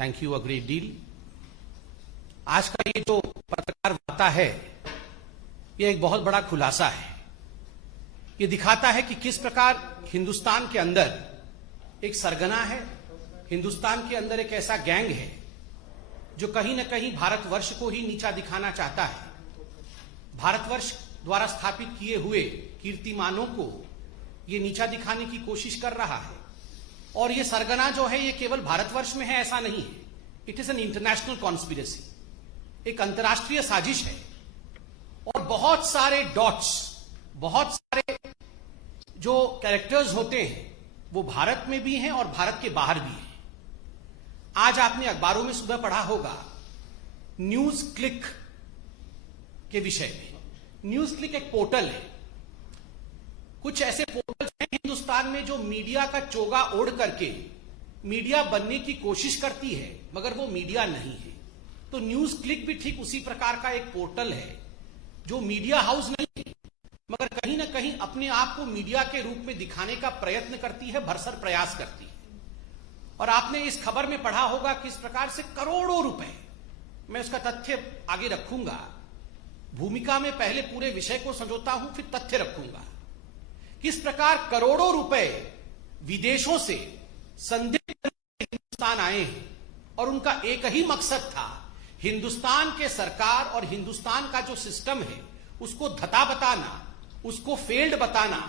Thank you a great deal. आज का ये जो पत्रकार वार्ता है, ये एक बहुत बड़ा खुलासा है। ये दिखाता है कि किस प्रकार हिंदुस्तान के अंदर एक सरगना है, हिंदुस्तान के अंदर एक ऐसा गैंग है जो कहीं ना कहीं भारतवर्ष को ही नीचा दिखाना चाहता है। भारतवर्ष द्वारा स्थापित किए हुए कीर्तिमानों को ये नीचा दिखाने की कोशिश कर रहा है। और ये सरगना जो है ये केवल भारतवर्ष में है ऐसा नहीं है, it is an international conspiracy, एक अंतर्राष्ट्रीय साजिश है। और बहुत सारे डॉट्स, बहुत सारे जो कैरेक्टर्स होते हैं वो भारत में भी हैं और भारत के बाहर भी हैं। आज आपने अखबारों में सुबह पढ़ा होगा न्यूज क्लिक के विषय में। न्यूज क्लिक एक पोर्टल है। कुछ ऐसे पोर्टल्स हैं हिंदुस्तान में जो मीडिया का चोगा ओढ़ करके मीडिया बनने की कोशिश करती है, मगर वो मीडिया नहीं है। तो न्यूज क्लिक भी ठीक उसी प्रकार का एक पोर्टल है जो मीडिया हाउस नहीं है, मगर कहीं ना कहीं अपने आप को मीडिया के रूप में दिखाने का प्रयत्न करती है, भरसक प्रयास करती है। और आपने इस खबर में पढ़ा होगा किस प्रकार से करोड़ों रुपए, मैं उसका तथ्य आगे रखूंगा, भूमिका में पहले पूरे विषय को संजोता हूं फिर तथ्य रखूंगा। किस प्रकार करोड़ों रुपए विदेशों से संदिग्ध हिंदुस्तान आए हैं और उनका एक ही मकसद था, हिंदुस्तान के सरकार और हिंदुस्तान का जो सिस्टम है उसको धता बताना, उसको फेल्ड बताना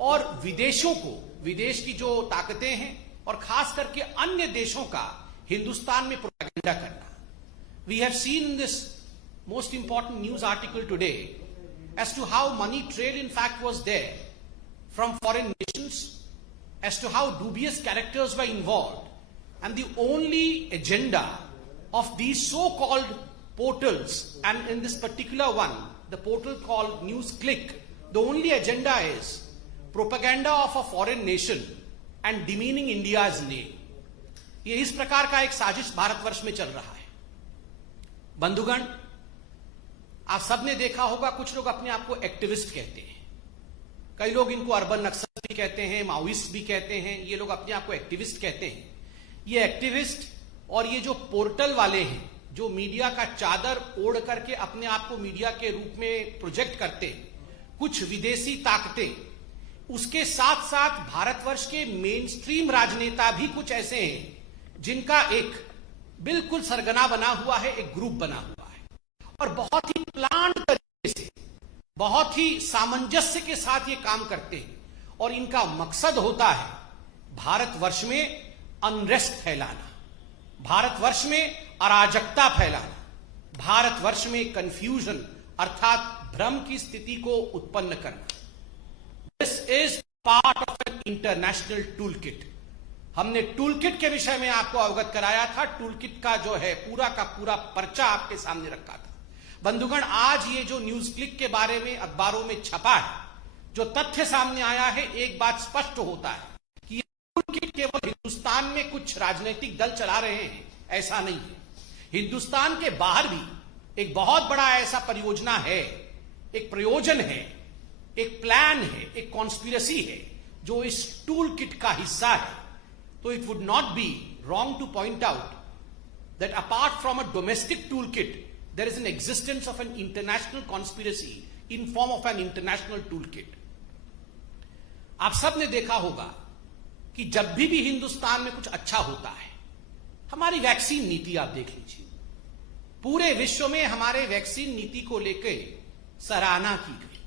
और विदेशों को, विदेश की जो ताकतें हैं और खास करके अन्य देशों का हिंदुस्तान में प्रोपेगेंडा करना। We have seen this most important news article today as to how money trail in fact was there from foreign nations, as to how dubious characters were involved, and the only agenda of these so-called portals, and in this particular one, the portal called NewsClick, the only agenda is propaganda of a foreign nation and demeaning India's name. ये इस प्रकार का एक साजिश भारतवर्ष में चल रहा है। बंधुगण, आप सबने देखा होगा कुछ लोग अपने आप को एक्टिविस्ट कहते हैं, कई लोग इनको अर्बन नक्सल भी कहते हैं, माओइस्ट भी कहते हैं, ये लोग अपने आप को एक्टिविस्ट कहते हैं। ये एक्टिविस्ट और ये जो पोर्टल वाले हैं जो मीडिया का चादर ओढ़ करके अपने आप को मीडिया के रूप में प्रोजेक्ट करते हैं, कुछ विदेशी ताकतें, उसके साथ साथ भारतवर्ष के मेन स्ट्रीम राजनेता भी कुछ ऐसे हैं जिनका एक बिल्कुल सरगना बना हुआ है, एक ग्रुप बना हुआ है और बहुत ही प्लान तरीके से, बहुत ही सामंजस्य के साथ ये काम करते हैं। और इनका मकसद होता है भारतवर्ष में अनरेस्ट फैलाना, भारतवर्ष में अराजकता फैलाना, भारतवर्ष में कंफ्यूजन अर्थात भ्रम की स्थिति को उत्पन्न करना। This is part of an international tool kit. हमने टूल किट के विषय में आपको अवगत कराया था। टूल किट का जो है पूरा का पूरा पर्चा आपके सामने रखा था। बंधुगण, आज ये जो न्यूज क्लिक के बारे में अखबारों में छपा है, जो तथ्य सामने आया है, एक बात स्पष्ट होता है कि ये टूल किट केवल हिंदुस्तान में कुछ राजनीतिक दल चला रहे हैं ऐसा नहीं है। हिंदुस्तान के बाहर भी एक बहुत बड़ा ऐसा परियोजना है, एक प्रयोजन है, एक प्लान है, एक कॉन्स्पिरेसी है जो इस टूल किट का हिस्सा है। तो it would not be wrong two point out that apart from a domestic tool kit there is an existence of an international conspiracy in form of an international toolkit. आप सब ने देखा होगा कि जब भी हिंदुस्तान में कुछ अच्छा होता है, हमारी वैक्सीन नीति आप देख लीजिए, पूरे विश्व में हमारे वैक्सीन नीति को लेकर सराहना की गई,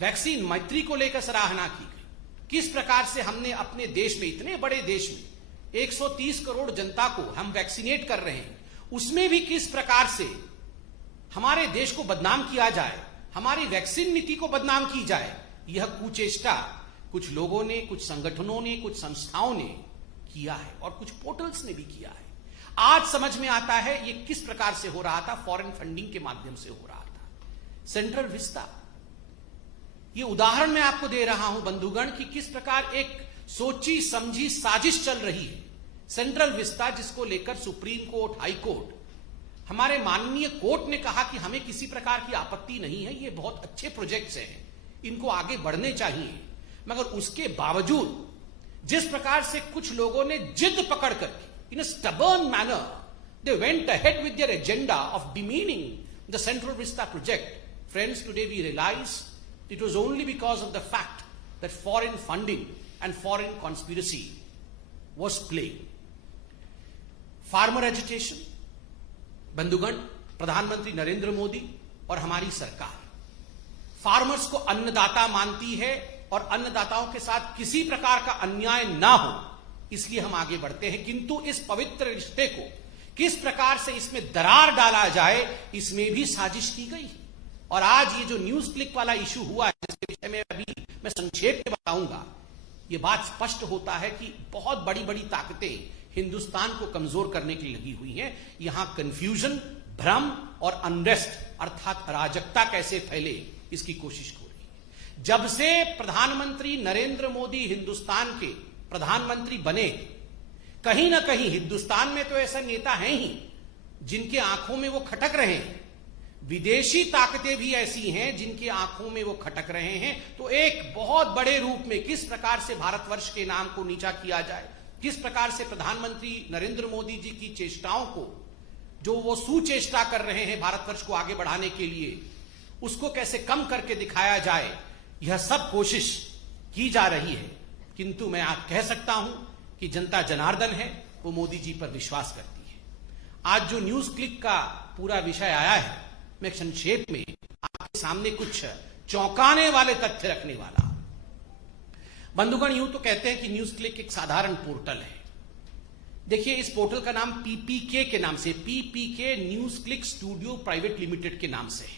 वैक्सीन मैत्री को लेकर सराहना की गई। किस प्रकार से हमने अपने देश में, इतने बड़े देश में 130 करोड़ जनता को हम वैक्सीनेट कर रहे हैं, उसमें भी किस प्रकार से हमारे देश को बदनाम किया जाए, हमारी वैक्सीन नीति को बदनाम की जाए, यह कुचेष्टा कुछ लोगों ने, कुछ संगठनों ने, कुछ संस्थाओं ने किया है और कुछ पोर्टल्स ने भी किया है। आज समझ में आता है ये किस प्रकार से हो रहा था, फॉरेन फंडिंग के माध्यम से हो रहा था। सेंट्रल विस्टा, ये उदाहरण मैं आपको दे रहा हूं बंधुगण कि किस प्रकार एक सोची समझी साजिश चल रही है। सेंट्रल विस्टा, जिसको लेकर सुप्रीम कोर्ट, हाई कोर्ट, हमारे माननीय कोर्ट ने कहा कि हमें किसी प्रकार की आपत्ति नहीं है, ये बहुत अच्छे प्रोजेक्ट्स हैं, इनको आगे बढ़ने चाहिए, मगर उसके बावजूद जिस प्रकार से कुछ लोगों ने जिद पकड़ करके in a stubborn manner, they went ahead with their agenda of demeaning the Central Vista project. Friends, today we realize it was only because of the fact that foreign funding and foreign conspiracy was playing. Farmer agitation, बंधुगण, प्रधानमंत्री नरेंद्र मोदी और हमारी सरकार farmers को अन्नदाता मानती है और अन्नदाताओं के साथ किसी प्रकार का अन्याय ना हो, इसलिए हम आगे बढ़ते हैं। किंतु इस पवित्र रिश्ते को किस प्रकार से इसमें दरार डाला जाए, इसमें भी साजिश की गई। और आज ये जो न्यूज क्लिक वाला इशू हुआ है, जिसके विषय में अभी मैं संक्षेप में बताऊंगा, ये बात स्पष्ट होता है कि बहुत बड़ी बड़ी ताकतें हिंदुस्तान को कमजोर करने के लिए लगी हुई हैं। यहां कंफ्यूजन, भ्रम और अनरेस्ट अर्थात अराजकता कैसे फैले, इसकी कोशिश हो रही है। जब से प्रधानमंत्री नरेंद्र मोदी हिंदुस्तान के प्रधानमंत्री बने, कहीं ना कहीं हिंदुस्तान में तो ऐसा नेता हैं ही जिनके आंखों में वो खटक रहे हैं, विदेशी ताकतें भी ऐसी हैं जिनके आंखों में वो खटक रहे हैं। तो एक बहुत बड़े रूप में किस प्रकार से भारतवर्ष के नाम को नीचा किया जाए, किस प्रकार से प्रधानमंत्री नरेंद्र मोदी जी की चेष्टाओं को, जो वो सुचेष्टा कर रहे हैं भारतवर्ष को आगे बढ़ाने के लिए, उसको कैसे कम करके दिखाया जाए, यह सब कोशिश की जा रही है। किंतु मैं आज कह सकता हूं कि जनता जनार्दन है, वो मोदी जी पर विश्वास करती है। आज जो न्यूज क्लिक का पूरा विषय आया है, मैं संक्षेप में आपके सामने कुछ चौंकाने वाले तथ्य रखने वाला। बंधुगण, यूं तो कहते हैं कि न्यूज क्लिक एक साधारण पोर्टल है। देखिए, इस पोर्टल का नाम पीपीके के नाम से, PPK news click studio private limited के नाम से है।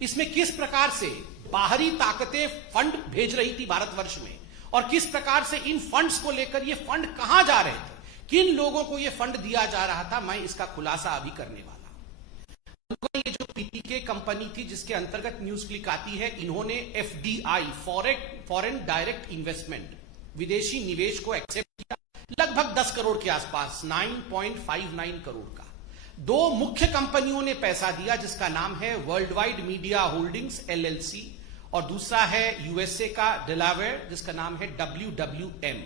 इसमें किस प्रकार से बाहरी ताकतें फंड भेज रही थी भारतवर्ष में, और किस प्रकार से इन फंड्स को लेकर ये फंड कहां जा रहे थे, किन लोगों को ये फंड दिया जा रहा था, मैं इसका खुलासा अभी करने वाला। ये जो पीपीके कंपनी थी जिसके अंतर्गत न्यूज क्लिक आती है, इन्होंने एफडीआई, फॉरेन डायरेक्ट इन्वेस्टमेंट, विदेशी निवेश को एक्सेप्ट किया, लगभग 10 करोड़ के आसपास, 9.59 करोड़ का। दो मुख्य कंपनियों ने पैसा दिया, जिसका नाम है world wide media holdings LLC, और दूसरा है यूएसए का डेलावेयर, जिसका नाम है WWM।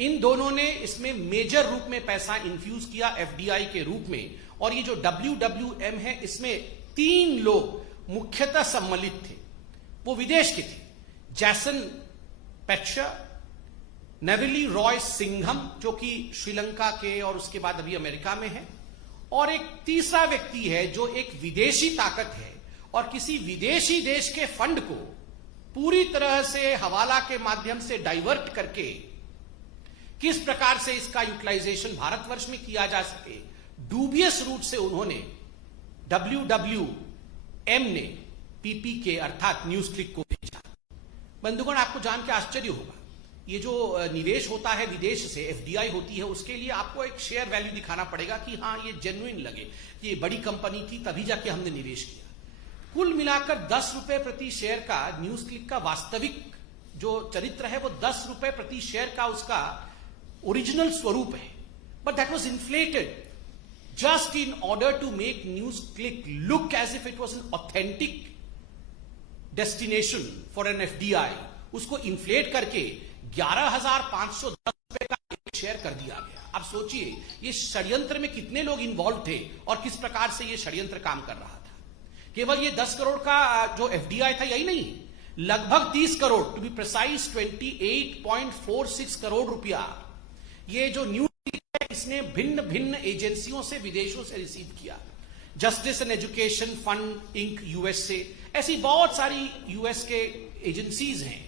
इन दोनों ने इसमें मेजर रूप में पैसा इन्फ्यूज किया एफडीआई के रूप में। और ये जो WWM है, इसमें 3 लोग मुख्यतः सम्मिलित थे, वो विदेश के थे। जैसन पेट्शर, नेविली रॉय सिंघम, जो कि श्रीलंका के और उसके बाद अभी अमेरिका में है, और एक तीसरा व्यक्ति है जो एक विदेशी ताकत है और किसी विदेशी देश के फंड को पूरी तरह से हवाला के माध्यम से डाइवर्ट करके किस प्रकार से इसका यूटिलाइजेशन भारतवर्ष में किया जा सके, डूबियस रूट से उन्होंने WWM ने पीपीके अर्थात न्यूज क्लिक को भेजा। बंधुगण, आपको जान के आश्चर्य होगा, ये जो निवेश होता है विदेश से, एफडीआई होती है, उसके लिए आपको एक शेयर वैल्यू दिखाना पड़ेगा कि हाँ ये जेन्युइन लगे, कि ये बड़ी कंपनी थी, तभी जाके हमने निवेश किया। कुल मिलाकर 10 रुपए प्रति शेयर का न्यूज क्लिक का वास्तविक जो चरित्र है, वो 10 रुपए प्रति शेयर का उसका ओरिजिनल स्वरूप है। But that was inflated just in order to make news click look as if it was an authentic destination for an FDI, उसको इन्फ्लेट करके 11,510 रुपए का एक शेयर कर दिया गया। अब सोचिए ये षड्यंत्र में कितने लोग इन्वॉल्व थे और किस प्रकार से ये षड्यंत्र काम कर रहा था। केवल ये 10 करोड़ का जो एफडीआई था यही नहीं, लगभग 30 crore, to be precise 28.46 crore रुपया ये जो न्यूज इसने भिन्न भिन्न एजेंसियों से विदेशों से रिसीव किया। Justice and education fund inc USA, ऐसी बहुत सारी यूएस के एजेंसीज हैं,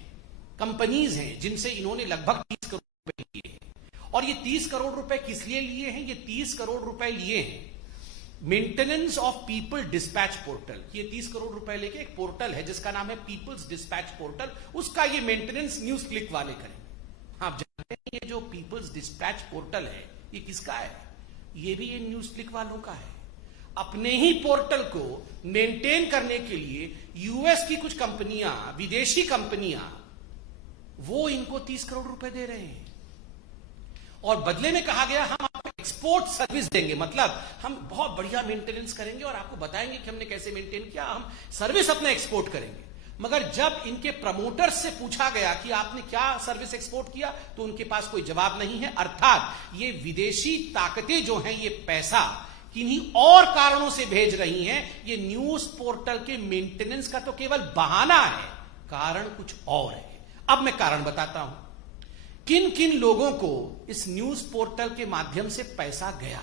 कंपनीज हैं, जिनसे इन्होंने लगभग 30 करोड़ रुपए लिए हैं। और ये 30 करोड़ रुपए किस लिए लिए हैं? ये 30 करोड़ रुपए लिए हैं maintenance of people dispatch portal. ये 30 करोड़ रुपए लेके एक पोर्टल है जिसका नाम है पीपल्स डिस्पैच पोर्टल, उसका ये मेंटेनेंस न्यूज क्लिक वाले करेंगे। आप जानते हैं ये जो पीपल्स डिस्पैच पोर्टल है ये किसका है? ये भी ये न्यूज क्लिक वालों का है। अपने ही पोर्टल को मेंटेन करने के लिए यूएस की कुछ कंपनियां, विदेशी कंपनियां, वो इनको 30 करोड़ रुपए दे रहे हैं और बदले में कहा गया हम आपको एक्सपोर्ट सर्विस देंगे, मतलब हम बहुत बढ़िया मेंटेनेंस करेंगे और आपको बताएंगे कि हमने कैसे मेंटेन किया, हम सर्विस अपना एक्सपोर्ट करेंगे। मगर जब इनके प्रमोटर्स से पूछा गया कि आपने क्या सर्विस एक्सपोर्ट किया, तो उनके पास कोई जवाब नहीं है। अर्थात ये विदेशी ताकतें जो हैं, ये पैसा किन्हीं और कारणों से भेज रही हैं। ये न्यूज पोर्टल के मेंटेनेंस का तो केवल बहाना है, कारण कुछ और है। अब मैं कारण बताता हूं, किन किन लोगों को इस न्यूज पोर्टल के माध्यम से पैसा गया।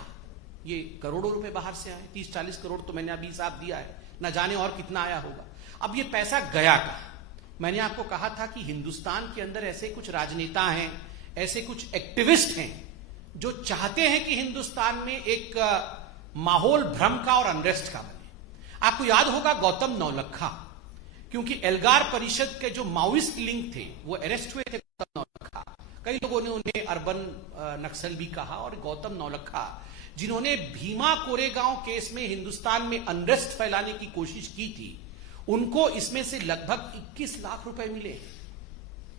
ये करोड़ों रुपए बाहर से आए, 30-40 करोड़ तो मैंने अभी हिसाब दिया है, ना जाने और कितना आया होगा। अब ये पैसा गया कहां? मैंने आपको कहा था कि हिंदुस्तान के अंदर ऐसे कुछ राजनेता हैं, ऐसे कुछ एक्टिविस्ट हैं जो चाहते हैं कि हिंदुस्तान में एक माहौल भ्रम का और अनरेस्ट का बने। आपको याद होगा गौतम नौलखा, क्योंकि एल्गार परिषद के जो माओइस्ट लिंक थे वो अरेस्ट हुए थे। गौतम नौलखा, कई लोगों ने उन्हें अर्बन नक्सल भी कहा, और गौतम नौलखा जिन्होंने भीमा कोरेगांव केस में हिंदुस्तान में अनरेस्ट फैलाने की कोशिश की थी, उनको इसमें से लगभग 21 लाख रुपए मिले।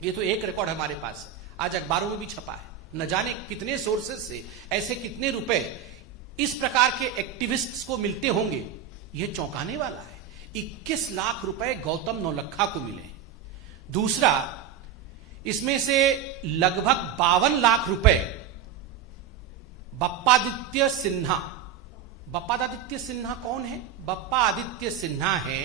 ये तो एक रिकॉर्ड हमारे पास है, आज अखबारों में भी छपा है। न जाने कितने सोर्सेस से ऐसे कितने रुपए इस प्रकार के एक्टिविस्ट्स को मिलते होंगे, यह चौंकाने वाला है। 21 लाख रुपए गौतम नौलखा को मिले। दूसरा, इसमें से लगभग 52 लाख रुपए बप्पादित्य सिन्हा। बप्पादित्य सिन्हा कौन है? बप्पादित्य सिन्हा है,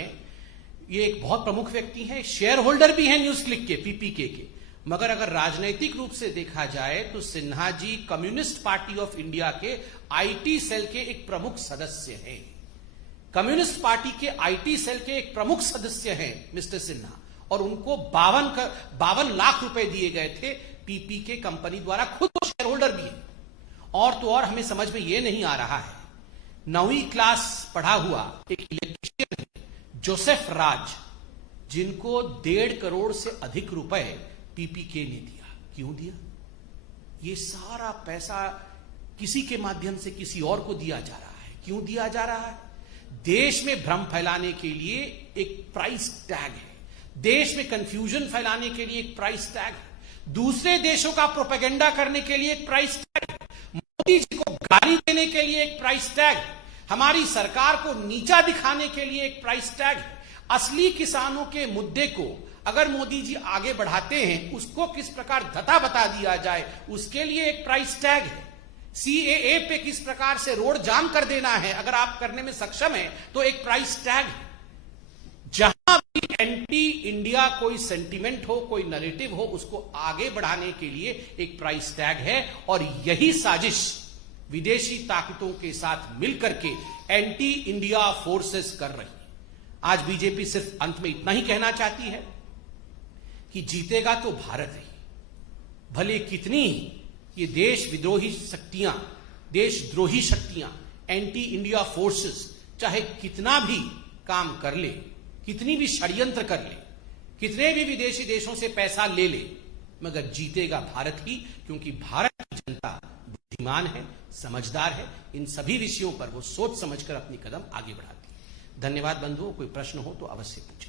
ये एक बहुत प्रमुख व्यक्ति हैं, शेयर होल्डर भी हैं न्यूज क्लिक के, पीपीके के। मगर अगर राजनैतिक रूप से देखा जाए तो Sinha ji communist party of India के आईटी सेल के एक प्रमुख सदस्य हैं। कम्युनिस्ट पार्टी के आईटी सेल के एक प्रमुख सदस्य हैं मिस्टर सिन्हा, और उनको 52 लाख रुपए दिए गए थे पीपीके कंपनी द्वारा। खुद वो शेयर होल्डर भी है। और तो और हमें समझ में यह नहीं आ रहा है, 9वीं क्लास पढ़ा हुआ एक इलेक्ट्रीशियन है जोसेफ राज, जिनको 1.5 करोड़ से अधिक रुपए पीपीके ने दिया। क्यों दिया? ये सारा पैसा किसी के माध्यम से किसी और को दिया जा रहा है। क्यों दिया जा रहा है? देश में भ्रम फैलाने के लिए एक प्राइस टैग है, देश में कंफ्यूजन फैलाने के लिए एक प्राइस टैग है, दूसरे देशों का प्रोपेगेंडा करने के लिए एक प्राइस टैग है, मोदी जी को गाली देने के लिए एक प्राइस टैग है, हमारी सरकार को नीचा दिखाने के लिए एक प्राइस टैग है। असली किसानों के मुद्दे को अगर मोदी जी आगे बढ़ाते हैं, उसको किस प्रकार धता बता दिया जाए, उसके लिए एक प्राइस टैग है। सीएए पे किस प्रकार से रोड जाम कर देना है, अगर आप करने में सक्षम हैं तो एक प्राइस टैग है। जहां भी एंटी इंडिया कोई सेंटिमेंट हो, कोई नैरेटिव हो, उसको आगे बढ़ाने के लिए एक प्राइस टैग है। और यही साजिश विदेशी ताकतों के साथ मिलकर के एंटी इंडिया फोर्सेस कर रही है। आज बीजेपी सिर्फ अंत में इतना ही कहना चाहती है कि जीतेगा तो भारत ही, भले कितनी ये देश विद्रोही शक्तियां, देशद्रोही शक्तियां, एंटी इंडिया फोर्सेस चाहे कितना भी काम कर ले, कितनी भी षड्यंत्र कर ले, कितने भी विदेशी देशों से पैसा ले ले, मगर जीतेगा भारत ही, क्योंकि भारत की जनता बुद्धिमान है, समझदार है। इन सभी विषयों पर वो सोच समझकर अपनी कदम आगे बढ़ाती है। धन्यवाद बंधुओं, कोई प्रश्न हो तो अवश्य पूछें।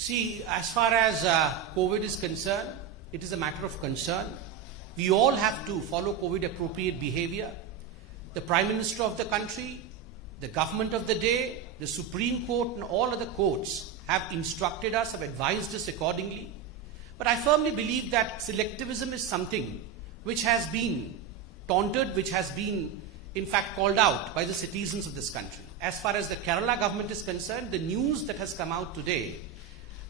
See, as far as COVID is concerned, it is a matter of concern. We all have to follow COVID appropriate behavior. The Prime Minister of the country, the government of the day, the Supreme Court and all other courts have instructed us, have advised us accordingly. But I firmly believe that selectivism is something which has been taunted, which has been in fact called out by the citizens of this country. As far as the Kerala government is concerned, the news that has come out today,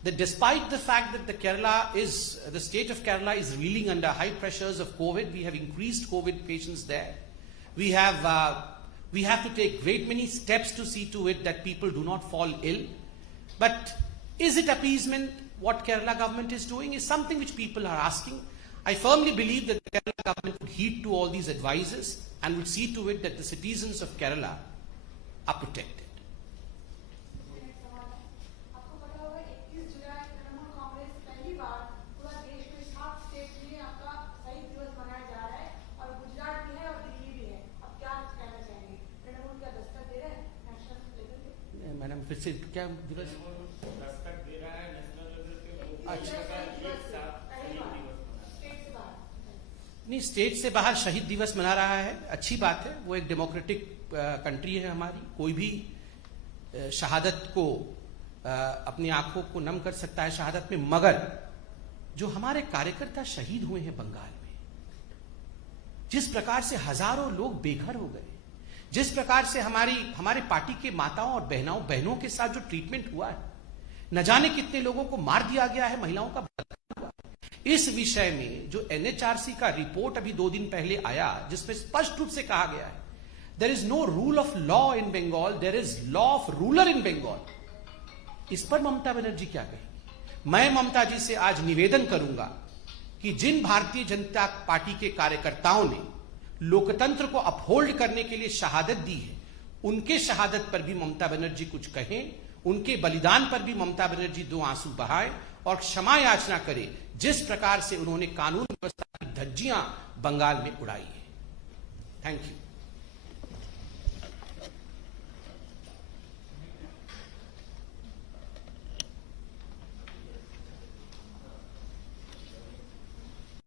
that despite the fact that the state of Kerala is reeling under high pressures of COVID, we have increased COVID patients there. We have to take great many steps to see to it that people do not fall ill. But is it appeasement? What Kerala government is doing is something which people are asking. I firmly believe that the Kerala government would heed to all these advices and would see to it that the citizens of Kerala are protected. Time फिर से क्या दिवस दस्तक दे रहा है national level पे। अच्छा, नहीं, state से बाहर शहीद दिवस मना रहा है, अच्छी बात है। वो एक डेमोक्रेटिक कंट्री है हमारी, कोई भी शहादत को अपनी आंखों को नम कर सकता है शहादत में, मगर जो हमारे कार्यकर्ता शहीद हुए हैं बंगाल में, जिस प्रकार से हजारों लोग बेघर हो गए, जिस प्रकार से हमारे पार्टी के माताओं और बहनों के साथ जो ट्रीटमेंट हुआ है, न जाने कितने लोगों को मार दिया गया है, महिलाओं का बलात्कार हुआ। इस विषय में जो एनएचआरसी का रिपोर्ट अभी 2 दिन पहले आया, जिसमें स्पष्ट रूप से कहा गया है there is no rule of law in Bengal, there is law of ruler in Bengal. इस पर ममता बनर्जी क्या कहेंगी? मैं ममता जी से आज निवेदन करूंगा कि जिन भारतीय जनता पार्टी के कार्यकर्ताओं ने लोकतंत्र को अपहोल्ड करने के लिए शहादत दी है, उनके शहादत पर भी ममता बनर्जी कुछ कहें, उनके बलिदान पर भी ममता बनर्जी 2 आंसू बहाएं और क्षमा याचना करे, जिस प्रकार से उन्होंने कानून व्यवस्था की धज्जियां बंगाल में उड़ाई है। Thank you.